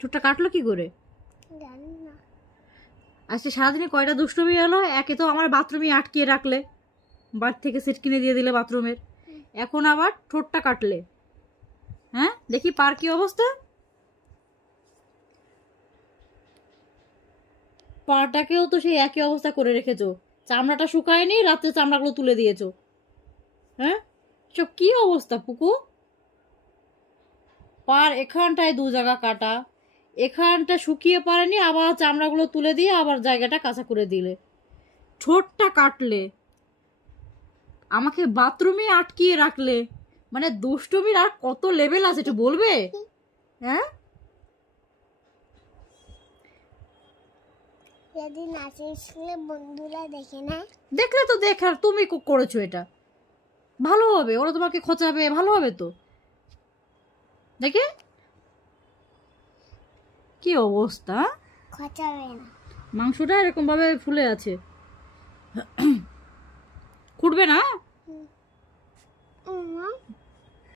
ঠোঁটটা কাটলো কি করে? আজকে সারাদিনে কয়টা দুষ্টুমি হলো? একে তো আমার বাথরুমে আটকিয়ে রাখলে, বাড়ি থেকে সেট কিনে দিয়ে দিলে বাথরুমের, এখন আবার ঠোঁটটা কাটলে। হ্যাঁ, দেখি পার কি অবস্থা। পাটাকেও তো সেই একই অবস্থা করে রেখেছো, চামড়াটা শুকায়নি, রাত্রে চামড়াগুলো তুলে দিয়েছো। হ্যাঁ, সব কি অবস্থা পুকু? পার এখানটায় 2 জায়গা কাটা, এখানটা শুকিয়ে পারেনি, আবার চামড়াগুলো তুলে দিয়ে আবার জায়গাটা কাঁচা করে দিলে, ঠোঁটটা কাটলে, আমাকে বাথরুমে আটকিয়ে রাখলে। মানে দুষ্টুমির আর কত লেভেল আছে একটু বলবে? হ্যাঁ, যদি নাচের স্কুলে বন্ধুরা দেখে না, দেখলে তো দেখার, তুমি করেছো এটা, ভালো হবে, ওরা তোমাকে খোঁচাবে, ভালো হবে তো। দেখে কি অবস্থা, খচাবে না। মাংসটা এরকম ভাবে ফুলে আছে, খুঁড়বে না।